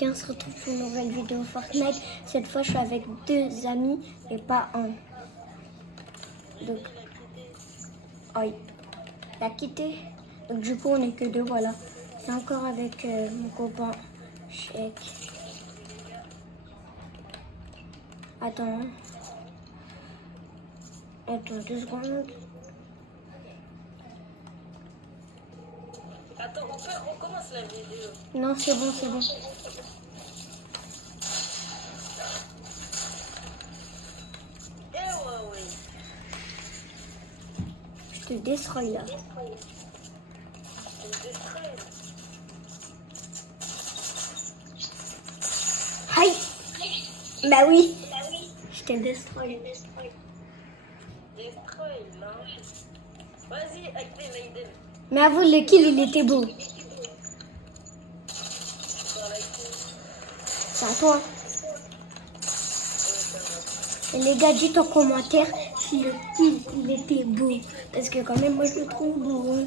On se retrouve pour une nouvelle vidéo Fortnite. Cette fois, je suis avec 2 amis et pas un. Donc, aïe, il a quitté. Donc, du coup, on n'est que 2, voilà. C'est encore avec mon copain Chèque. Attends. Attends 2 secondes. Attends, on commence la vidéo. Non, c'est bon, c'est bon. Ouais. Je te destroy là. Aïe. Bah oui. Je te destroy. Destroy, non. Vas-y, active Aiden. Mais avant le kill, il était beau. C'est à toi. Et les gars, dites en commentaire si le kill, il était beau. Parce que quand même, moi, je le trouve beau. Hein.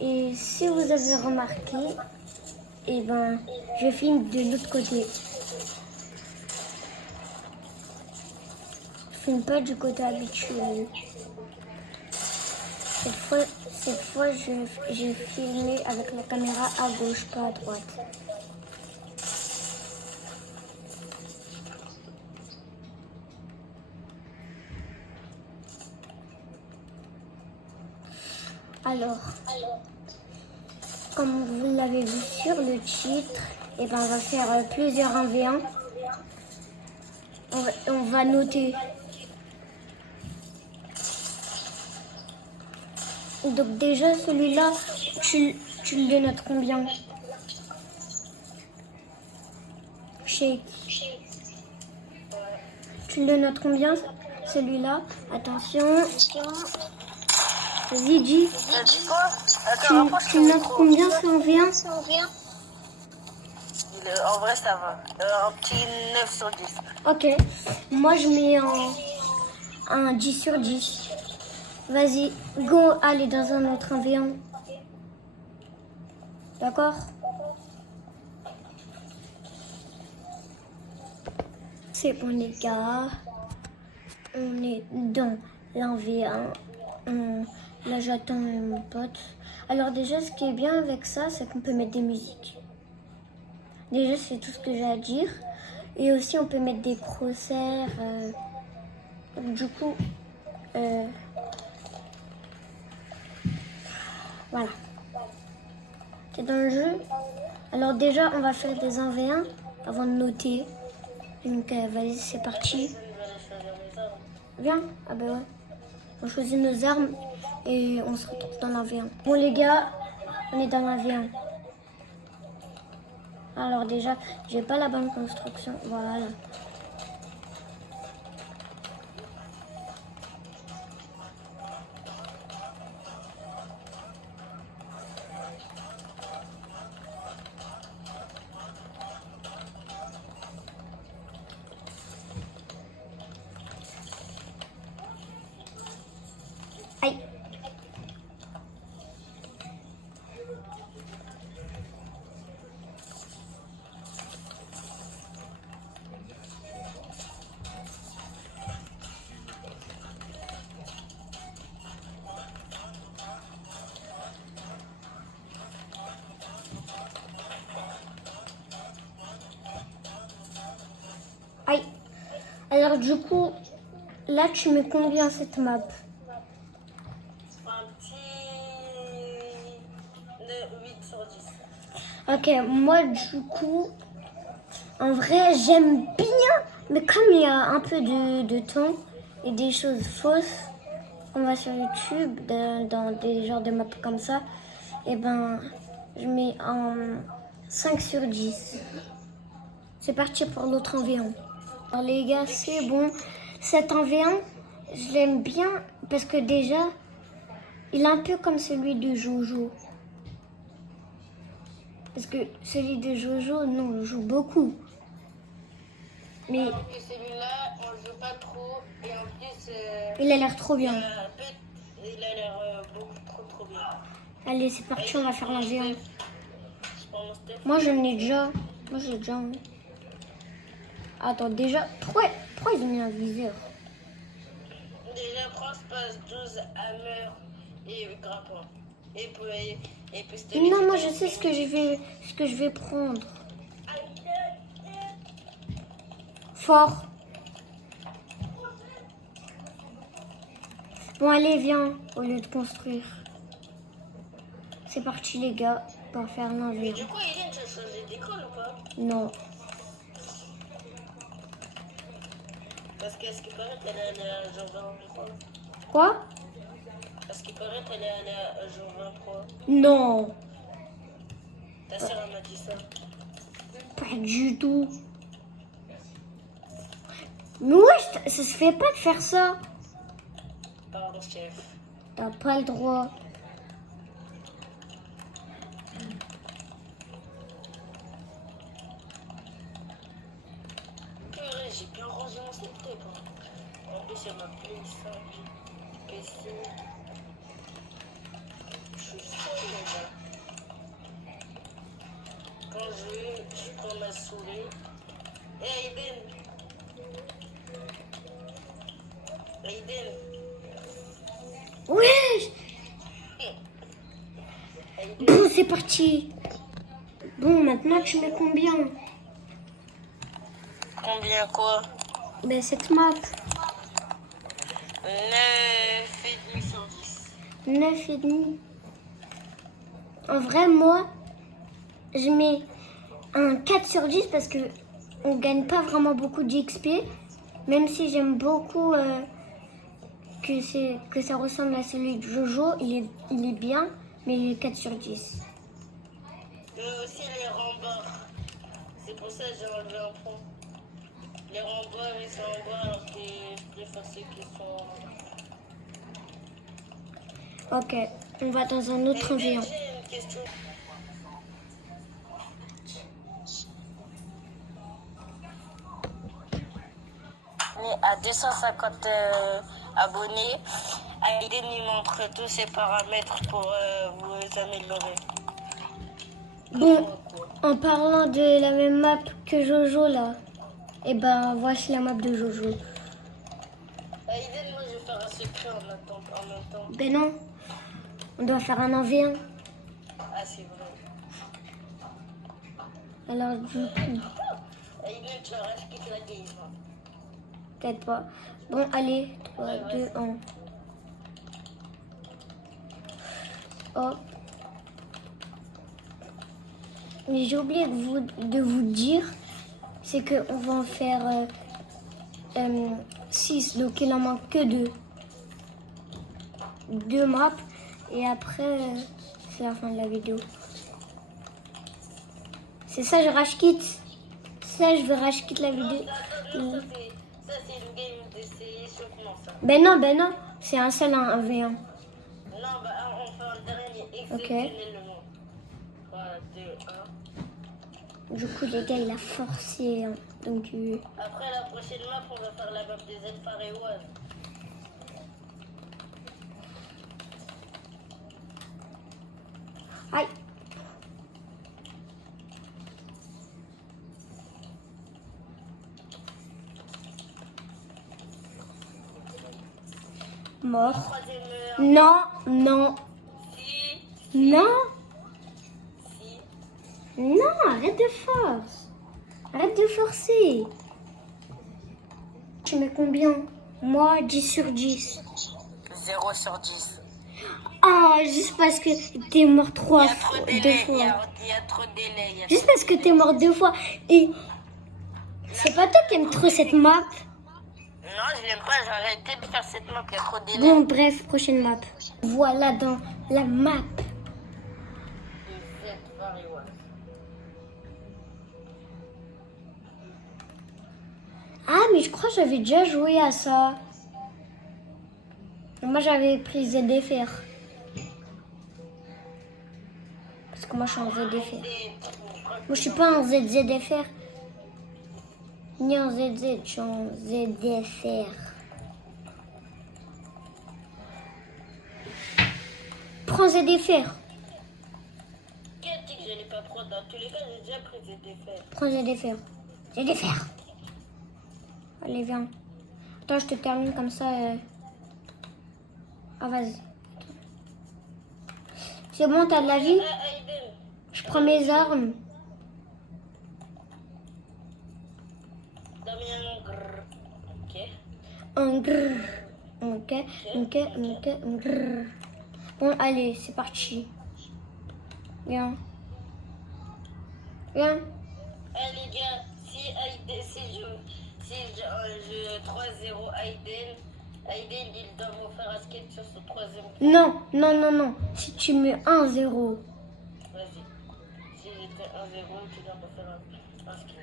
Et si vous avez remarqué, eh ben, je filme de l'autre côté. Je filme pas du côté habituel. Cette fois, j'ai filmé avec la caméra à gauche, pas à droite. Alors, comme vous l'avez vu sur le titre, eh ben, on va faire plusieurs 1v1. On va noter. Donc déjà, celui-là, tu le dénotes combien? Shake. Tu le notes combien, celui-là? Attention. Vas-y, dis. Tu notes combien sur 1v1? En vrai, ça va. Un petit 9 sur 10. Ok. Moi, je mets un 10 sur 10. Vas-y, go, allez dans un autre 1v1. D'accord? C'est bon, les gars. On est dans l'1v1. Là, j'attends mon pote. Alors déjà, ce qui est bien avec ça, c'est qu'on peut mettre des musiques. Déjà, c'est tout ce que j'ai à dire. Et aussi, on peut mettre des crosshairs. Du coup, voilà. C'est dans le jeu. Alors déjà, on va faire des 1v1 avant de noter. Donc, vas-y, c'est parti. Viens. Ah bah ouais. On choisit nos armes et on se retrouve dans l'AV1. Bon les gars, on est dans l'AV1. Alors déjà, j'ai pas la bonne construction. Voilà. Aïe. Aïe. Alors du coup, là tu mets combien cette map? Un petit 8 sur 10. Ok, moi du coup, en vrai j'aime bien, mais comme il y a un peu de temps et des choses fausses, on va sur YouTube, dans des genres de maps comme ça, et ben je mets un 5 sur 10. C'est parti pour l'autre 1v1. Alors les gars, c'est bon. Cet 1v1, je l'aime bien parce que déjà, il est un peu comme celui de Jojo. Parce que celui de Jojo, non, on joue beaucoup. Mais Alors que celui-là, on joue pas trop. Et en plus, il a l'air trop bien. il a l'air beaucoup trop bien. Allez, c'est parti, on va faire un 1v1. Je prendre Steph. Moi, j'en ai déjà. Moi, j'ai déjà. Attends, déjà. Pourquoi ils ont mis un viseur? Déjà, prends Space 12, Hammer et Grappin. Et puis Steph. Non, moi, je sais ce que je vais prendre. Fort. Bon, allez, viens, au lieu de construire. C'est parti, les gars. On va faire Mais l'envers. du coup, Hélène, tu as changé d'école ou pas? Non. Parce qu'à ce qui paraît, elle est allée à jour 23. Quoi? À ce qui paraît, elle est allée à jour 23. Non. Ta sœur, elle m'a dit ça. Pas du tout. Mais ouais, ça se fait pas de faire ça. Pardon, chef. T'as pas le droit. Purée, j'ai bien rangé mon setup. En plus, il y a ma Play 5, PC. Je suis chaud, les gars. Quand je prends ma souris. Hé, Aiden. Aiden. Ouais. Aiden. Bon, c'est parti. Bon, maintenant, tu mets combien? Combien quoi? Ben, cette map. 9,5 sur 10. 9,5. En vrai, moi, je mets un 4 sur 10 parce que on gagne pas vraiment beaucoup d'XP. Même si j'aime beaucoup que ça ressemble à celui de Jojo, il est bien, mais il est 4 sur 10. Aussi les rembarres. C'est pour ça que j'ai enlevé un point. Les rembarres, ils sont en bas alors que je préfère ceux qui sont... Ok, on va dans un autre Mais avion. j'ai une question. À 250 abonnés, Aiden il montre tous ses paramètres pour vous améliorer. Bon, en parlant de la même map que Jojo là, et ben voici la map de Jojo. Aiden, moi je vais faire un secret en même temps. Ben non, on doit faire un 1v1. Ah c'est vrai. Alors du coup, Aiden, tu vas racheter la game. Hein. peut-être pas. Bon, allez, 3, 2, 1. Hop. Mais j'ai oublié de vous dire, c'est qu'on va en faire 6, donc il en manque que 2. 2 maps, et après, c'est la fin de la vidéo. C'est ça, je rage quitte. Ça, je vais rage quitte la vidéo. Non, ça c'est une game d'essai échauffement ça. Ben non, c'est un seul 1v1. Non, bah on fait un dernier Ok. exceptionnellement. 3, 2, 1. Du coup, les gars, il a forcé. Hein. Donc, Après la prochaine map, on va faire la map des aides faréoises. aïe. Mort. Troisième heure. Non. Si, Non. si. Non, arrête de force. Arrête de forcer. Tu mets combien? Moi, 10 sur 10. 0 sur 10. Ah, juste parce que t'es mort Il y 3 a trop de fois, 2 délai. fois. Il y a trop de délai. il y a Juste trop parce de que délai. t'es mort 2 fois. Et c'est pas toi qui aimes trop cette map. Non, je l'aime pas. J'ai arrêté de faire cette map. Il y a trop de délai. Bon, bref, prochaine map. Voilà dans la map. Des aides faréoises. Ah, mais je crois que j'avais déjà joué à ça. Moi, j'avais pris ZDFR. Parce que moi, je suis en ZDFR. Moi, je suis pas en ZZFR. Ni en ZZ, je suis en ZDFR. Prends ZDFR. Qui a dit que je n'allais pas prendre prends. Dans tous les cas, j'ai déjà pris des défaites. Prends, j'ai des fers. J'ai des fers. Allez, viens. Attends, je te termine comme ça. Ah, vas-y. C'est bon, t'as de la vie? Aiden. Je prends mes armes. Damien, grrr. Ok. Un grrr. Ok, ok, ok, un grrr. Bon, allez, c'est parti. Viens. Viens. Eh les gars, si je 3-0 Aiden, il doit me faire un skate sur ce troisième. Non, non, non, non. Si tu mets 1-0. Vas-y. Si j'étais 1-0, tu dois me faire un skate.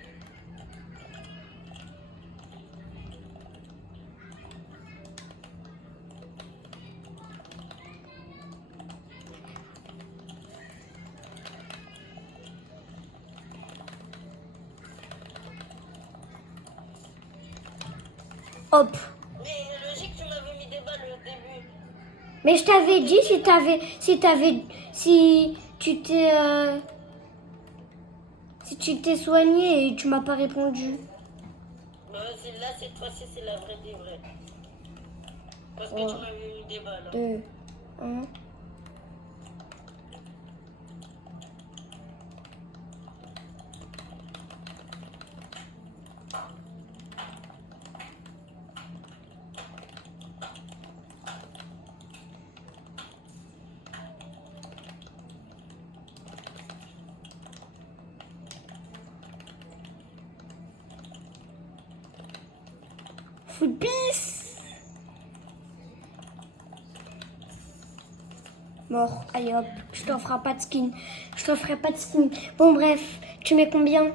Hop. Mais logique, tu m'avais mis des balles au début. Mais je t'avais dit si tu t'es soigné et tu m'as pas répondu. Mais là, cette fois-ci, c'est la vraie des vraies. Parce que Oh. tu m'avais mis des balles. Hein. 2, 1. Footpiece. Mort. Allez hop, je t'offre pas de skin. Je t'offre pas de skin. Bon bref, tu mets combien? 0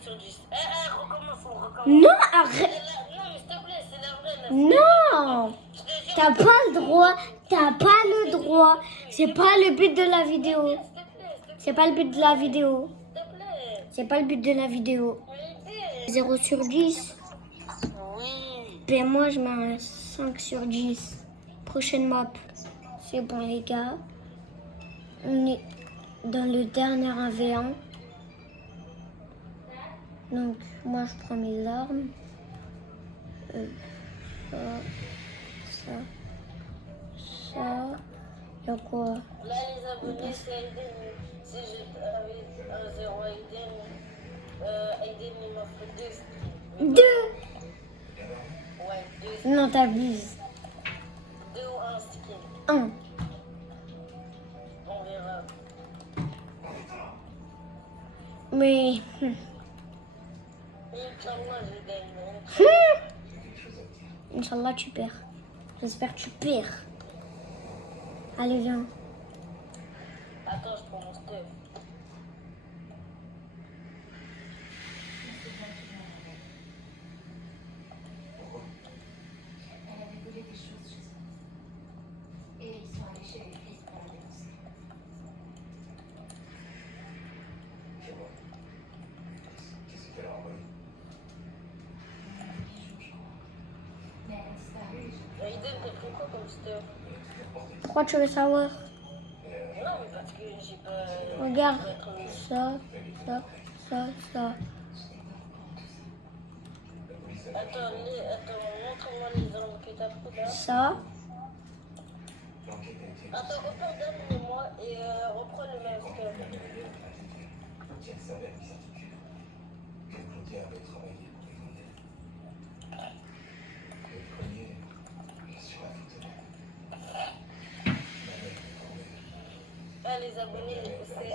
sur 10. Recommence, on recommence. Non, arrête. Non, mais s'il te plaît, c'est la vraie. Là. Non. Je te jure. T'as pas le droit. T'as pas le droit. C'est pas le but de la vidéo. S'il te plaît. C'est pas le but de la vidéo. S'il te plaît. C'est pas le but de la vidéo. Mais 0 sur 10. oui. Et moi, je mets un 5 sur 10. Prochaine map. C'est bon, les gars. On est dans le dernier 1v1. Donc, moi, je prends mes armes. Ça. Il y a quoi? Là, les abonnés, c'est Aiden. Si j'avais un 0 Aiden, il m'offre 2 skins. 2. Ouais, 2. Non, t'abuses. 2 ou 1 skin. 1. On verra. Mais... Inch'Allah, je gagne. Inch'Allah, tu perds. J'espère que tu perds. Allez, viens. Attends, je prends mon stuff. Elle avait volé des choses chez eux. Et ils sont allés chez l'église pour la dénoncer. Je vois. Qu'est-ce qu'elle a envoyé? Mais elle a disparu. Aiden, t'as pris quoi comme stuff? Pourquoi tu veux savoir? Non, mais parce que j'ai pas. Regarde. Ça, ça, ça, ça. Attends, montre-moi les armes que t'as pris là. Ça. Attends, reprends donne-moi et reprends le même stuff. Qu'elle savait avec certitude que Claudia avait travaillé pour les modèles. Le premier, sur la photo. Ah, les abonnés, c'est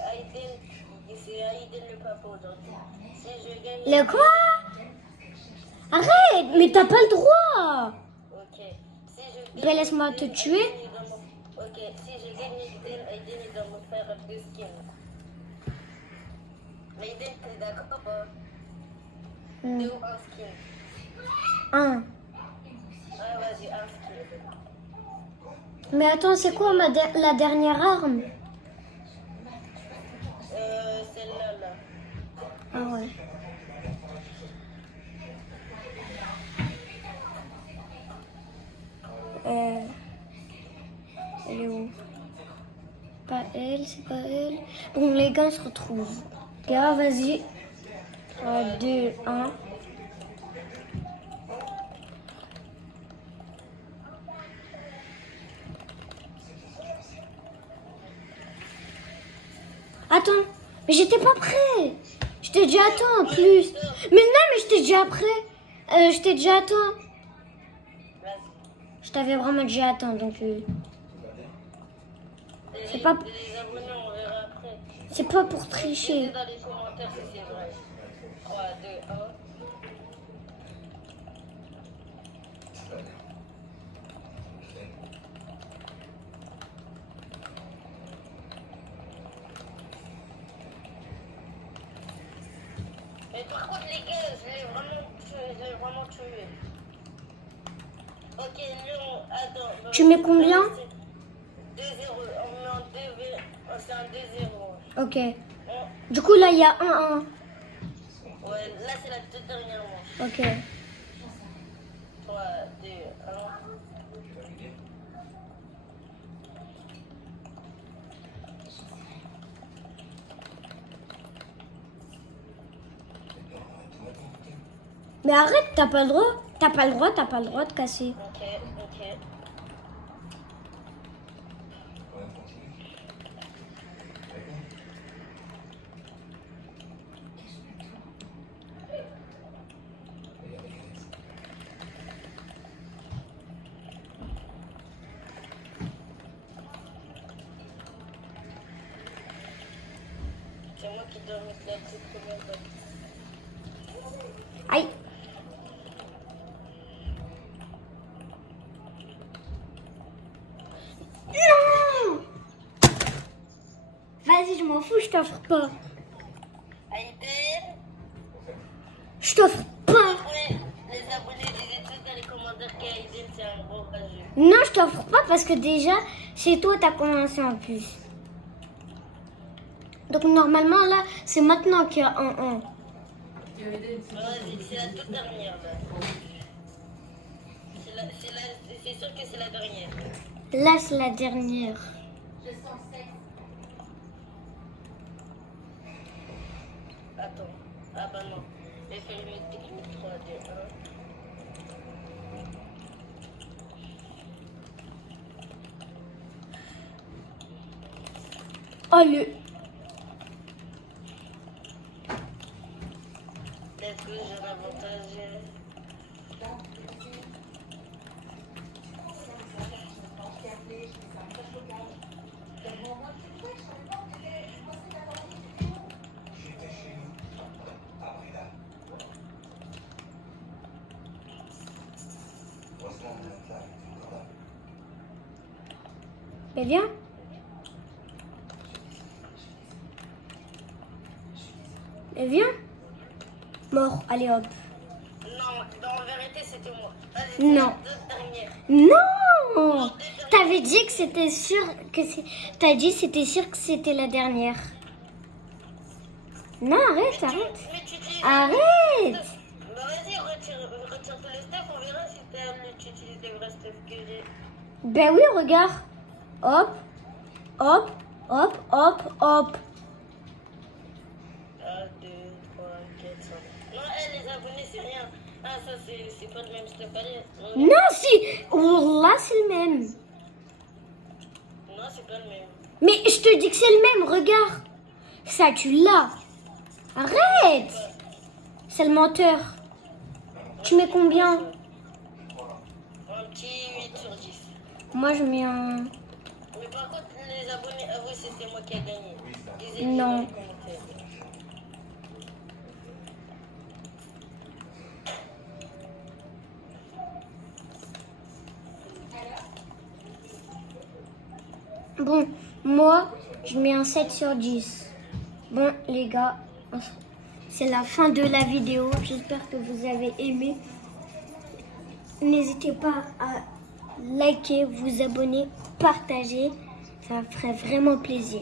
Aiden le papa aujourd'hui. Si je gagne. Le quoi? Arrête, mais t'as pas le droit. Ok. Si je Ben, laisse-moi te tuer. Ok, si je gagne Aiden, il doit me faire 2 skins. Aiden, t'es d'accord? 2 ou 1 skin. 1. Ah, vas-y, 1 skin. Mais attends, c'est quoi la dernière arme? Celle-là, là. Ah ouais. Elle est où? Pas elle, c'est pas elle. Bon, les gars, on se retrouve. Gars, vas-y. 3, 2, 1. Attends, mais j'étais pas prêt. Je t'ai dit attends en plus. Mais non, mais je t'ai dit après. Je t'ai dit attends. Vas-y. Je t'avais vraiment dit attends, donc C'est pas- Les abonnés, on verra après. c'est pas pour tricher. Mettez dans les commentaires si c'est vrai. 3, 2, 1. Mais par contre, les gars, je l'ai vraiment tué. Ok, Lyon, attends. Tu mets combien? 2-0. On met en 2-0. C'est un 2-0. Ok. Bon, Du coup, là, il y a 1-1. ouais, là, c'est la toute dernière manche. Ok. 3, 2, 1. Mais arrête, t'as pas le droit. T'as pas le droit, t'as pas le droit de casser. Ok, ok. C'est moi qui dois mettre la toute première balle. Aïe. Non. Vas-y, je m'en fous, je t'offre pas. Aïdel. Je t'offre pas. Ouais, les abonnés disaient tous dans les commentaires qu'Aïdel c'est un gros rageux. Non, je t'offre pas parce que déjà, chez toi, t'as commencé en plus. Donc normalement, là, c'est maintenant qu'il y a 1-1. Vas-y, c'est la toute dernière là. C'est sûr que c'est la dernière. Là, c'est la dernière. Je sens sexe. Attends. Ah bah non. J'ai fait une technique 3, 2, 1. Oh, le... Est-ce que j'ai un avantage? J'étais chez nous, à Breda. Heureusement, mon matelas était encore là. Mais viens. Mais viens. Mort, allez hop. Non, en vérité, c'était moi. Vas-y, Non. c'est la toute dernière. Non. T'avais dit que c'était sûr que c'est... T'as dit que c'était sûr que c'était la dernière. Non, arrête, arrête. Mais tu utilises. Arrête. Bah vas-y, retire tout le stuff, on verra si tu utilises des vrais stuff que j'ai. Ben oui, regarde. Hop, hop, hop, hop, hop. 1, 2, 3, 4, 5. Non, les abonnés, c'est rien. Ah, ça, c'est pas le même stuff. Allez. Non, si. Wallah, c'est le même. Non, c'est pas le même. Mais je te dis que c'est le même, regarde. Ça, tu l'as. Arrête. C'est le menteur. Tu mets combien? Un petit 8 sur 10. Moi, je mets un... Mais par contre, les abonnés, avouez, c'était moi qui a gagné. Disez-le Non. dans les commentaires. Bon, moi, je mets un 7 sur 10. Bon, les gars, c'est la fin de la vidéo. J'espère que vous avez aimé. N'hésitez pas à liker, vous abonner, partager. Ça ferait vraiment plaisir.